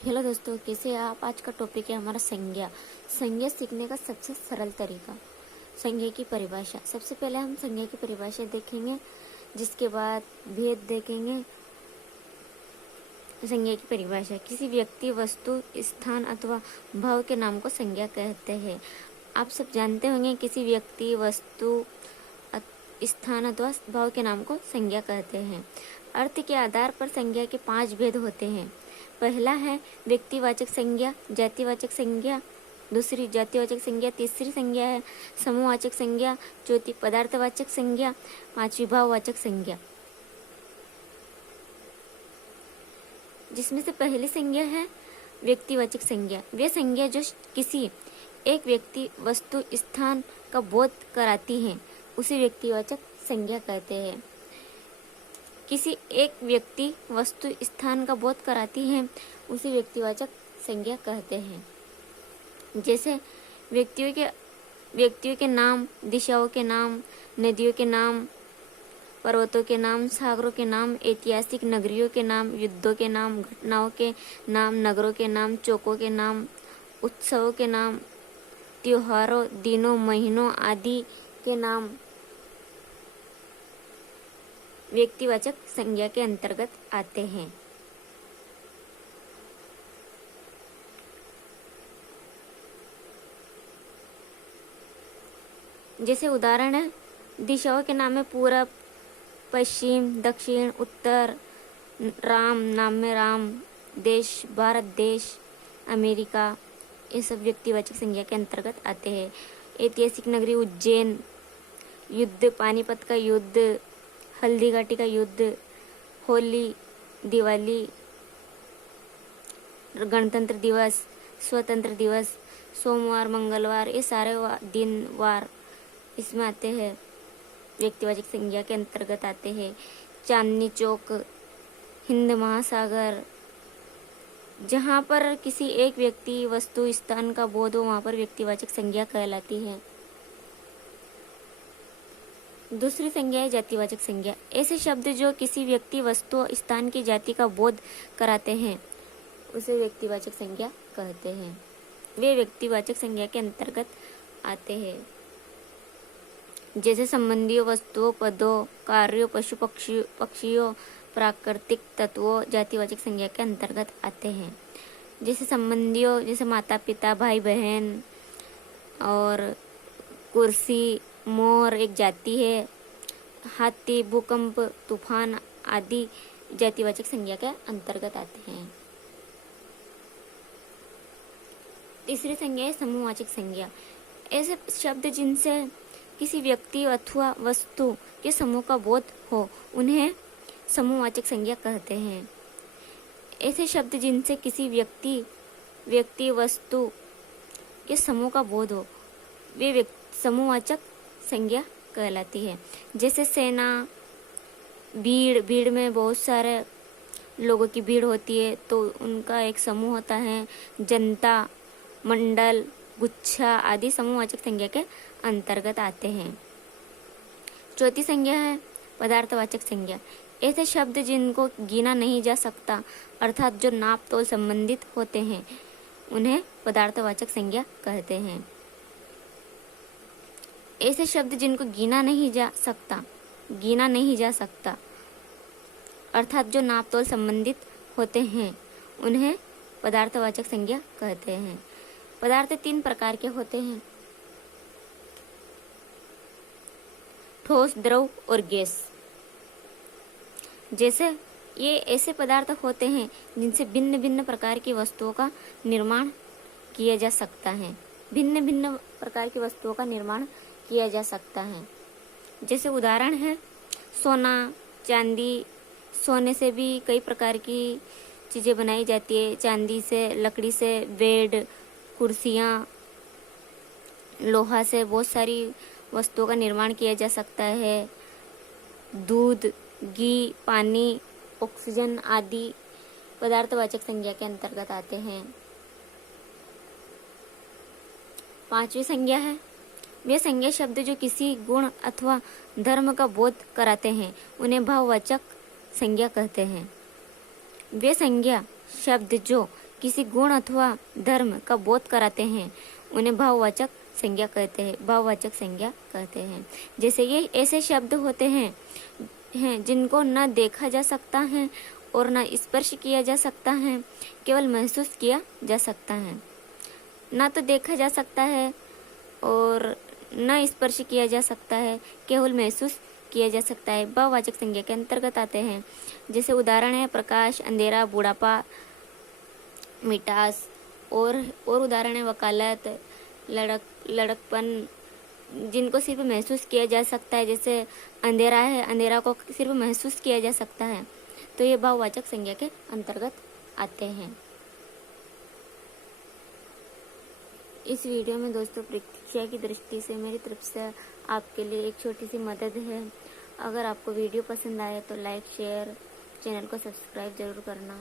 Hello दोस्तों, कैसे आप। आज का टॉपिक है हमारा संज्ञा। संज्ञा सीखने का सबसे सरल तरीका। संज्ञा की परिभाषा। सबसे पहले हम संज्ञा की परिभाषा देखेंगे, जिसके बाद भेद देखेंगे। संज्ञा की परिभाषा। किसी व्यक्ति, वस्तु, स्थान अथवा भाव के नाम को संज्ञा कहते हैं। आप सब जानते होंगे किसी व्यक्ति, वस्तु, स्थान अथवा भाव के नाम को संज्ञा कहते हैं। अर्थ के आधार पर संज्ञा के 5 भेद होते हैं। पहला है व्यक्तिवाचक संज्ञा, जातिवाचक संज्ञा, दूसरी जातिवाचक संज्ञा, तीसरी संज्ञा है समूहवाचक संज्ञा, चौथी पदार्थवाचक संज्ञा, पांचवी भाववाचक संज्ञा। जिसमें से पहली संज्ञा है व्यक्तिवाचक संज्ञा। वे संज्ञा जो किसी एक व्यक्ति, वस्तु, स्थान का बोध कराती है उसे व्यक्तिवाचक संज्ञा कहते हैं। किसी एक व्यक्ति, वस्तु, स्थान का बोध कराती है उसे व्यक्तिवाचक संज्ञा कहते हैं। जैसे व्यक्तियों के नाम, दिशाओं के नाम, नदियों के नाम, पर्वतों के नाम, सागरों के नाम, ऐतिहासिक नगरियों के नाम, युद्धों के नाम, घटनाओं के नाम, नगरों के नाम, चौकों के नाम, उत्सवों के नाम, त्योहारों, दिनों, महीनों आदि के नाम व्यक्तिवाचक संज्ञा के अंतर्गत आते हैं। जैसे उदाहरण है, दिशाओं के नाम में पूरब, पश्चिम, दक्षिण, उत्तर, राम, नाम में राम, देश, भारत देश, अमेरिका, ये सब व्यक्तिवाचक संज्ञा के अंतर्गत आते हैं। ऐतिहासिक नगरी उज्जैन, युद्ध, पानीपत का युद्ध, हल्दी घाटी का युद्ध, होली, दिवाली, गणतंत्र दिवस, स्वतंत्र दिवस, सोमवार, मंगलवार, ये सारे दिन, वार इसमें आते हैं, व्यक्तिवाचक संज्ञा के अंतर्गत आते हैं। चांदनी चौक, हिंद महासागर, जहाँ पर किसी एक व्यक्ति, वस्तु, स्थान का बोध हो वहाँ पर व्यक्तिवाचक संज्ञा कहलाती है। दूसरी संज्ञा है जातिवाचक संज्ञा। ऐसे शब्द जो किसी व्यक्ति, वस्तु, स्थान की जाति का बोध कराते हैं उसे व्यक्तिवाचक संज्ञा कहते हैं। वे व्यक्तिवाचक संज्ञा के अंतर्गत आते हैं। जैसे संबंधियों, वस्तुओं, पदों, कार्यों, पशु पक्षियों, प्राकृतिक तत्वों जातिवाचक संज्ञा के अंतर्गत आते हैं। जैसे संबंधियों, जैसे माता पिता, भाई बहन, और कुर्सी, मोर एक जाति है, हाथी, भूकंप, तूफान आदि जातिवाचक संज्ञा के अंतर्गत आते हैं। तीसरी संज्ञा है समूहवाचक संज्ञा। ऐसे शब्द जिनसे किसी व्यक्ति अथवा वस्तु के समूह का बोध हो उन्हें समूहवाचक संज्ञा कहते हैं। ऐसे शब्द जिनसे किसी व्यक्ति वस्तु के समूह का बोध हो वे समूहवाचक संज्ञा कहलाती है। जैसे सेना, भीड़ में बहुत सारे लोगों की भीड़ होती है तो उनका एक समूह होता है। जनता, मंडल, गुच्छा आदि समूहवाचक संज्ञा के अंतर्गत आते हैं। चौथी संज्ञा है पदार्थवाचक संज्ञा। ऐसे शब्द जिनको गिना नहीं जा सकता, अर्थात जो नाप तोल संबंधित होते हैं उन्हें पदार्थवाचक संज्ञा कहते हैं। ऐसे शब्द जिनको गिना नहीं जा सकता अर्थात जो नाप तोल संबंधित होते हैं उन्हें पदार्थवाचक संज्ञा कहते हैं। पदार्थ 3 प्रकार के होते हैं, ठोस, द्रव और गैस। जैसे ये ऐसे पदार्थ होते हैं जिनसे भिन्न भिन्न प्रकार की वस्तुओं का निर्माण किया जा सकता है। भिन्न भिन्न प्रकार की वस्तुओं का निर्माण किया जा सकता है। जैसे उदाहरण है सोना, चांदी। सोने से भी कई प्रकार की चीज़ें बनाई जाती है। चांदी से, लकड़ी से बेड, कुर्सियाँ, लोहा से बहुत सारी वस्तुओं का निर्माण किया जा सकता है। दूध, घी, पानी, ऑक्सीजन आदि पदार्थवाचक संज्ञा के अंतर्गत आते हैं। पांचवी संज्ञा है वे संज्ञा शब्द जो किसी गुण अथवा धर्म का बोध कराते हैं उन्हें भाववाचक संज्ञा कहते हैं। वे संज्ञा शब्द जो किसी गुण अथवा धर्म का बोध कराते हैं उन्हें भाववाचक संज्ञा कहते हैं, भाववाचक संज्ञा कहते हैं। जैसे ये ऐसे शब्द होते हैं जिनको न देखा जा सकता है और न स्पर्श किया जा सकता है, केवल महसूस किया जा सकता है। ना तो देखा जा सकता है और न स्पर्श किया जा सकता है, केवल महसूस किया जा सकता है, भाववाचक संज्ञा के अंतर्गत आते हैं। जैसे उदाहरण है प्रकाश, अंधेरा, बुढ़ापा, मिठास। और उदाहरण है वकालत, लड़कपन, जिनको सिर्फ महसूस किया जा सकता है। जैसे अंधेरा है, अंधेरा को सिर्फ महसूस किया जा सकता है, तो ये भाववाचक संज्ञा के अंतर्गत आते हैं। इस वीडियो में दोस्तों परीक्षा की दृष्टि से मेरी तरफ से आपके लिए एक छोटी सी मदद है। अगर आपको वीडियो पसंद आए तो लाइक, शेयर, चैनल को सब्सक्राइब जरूर करना।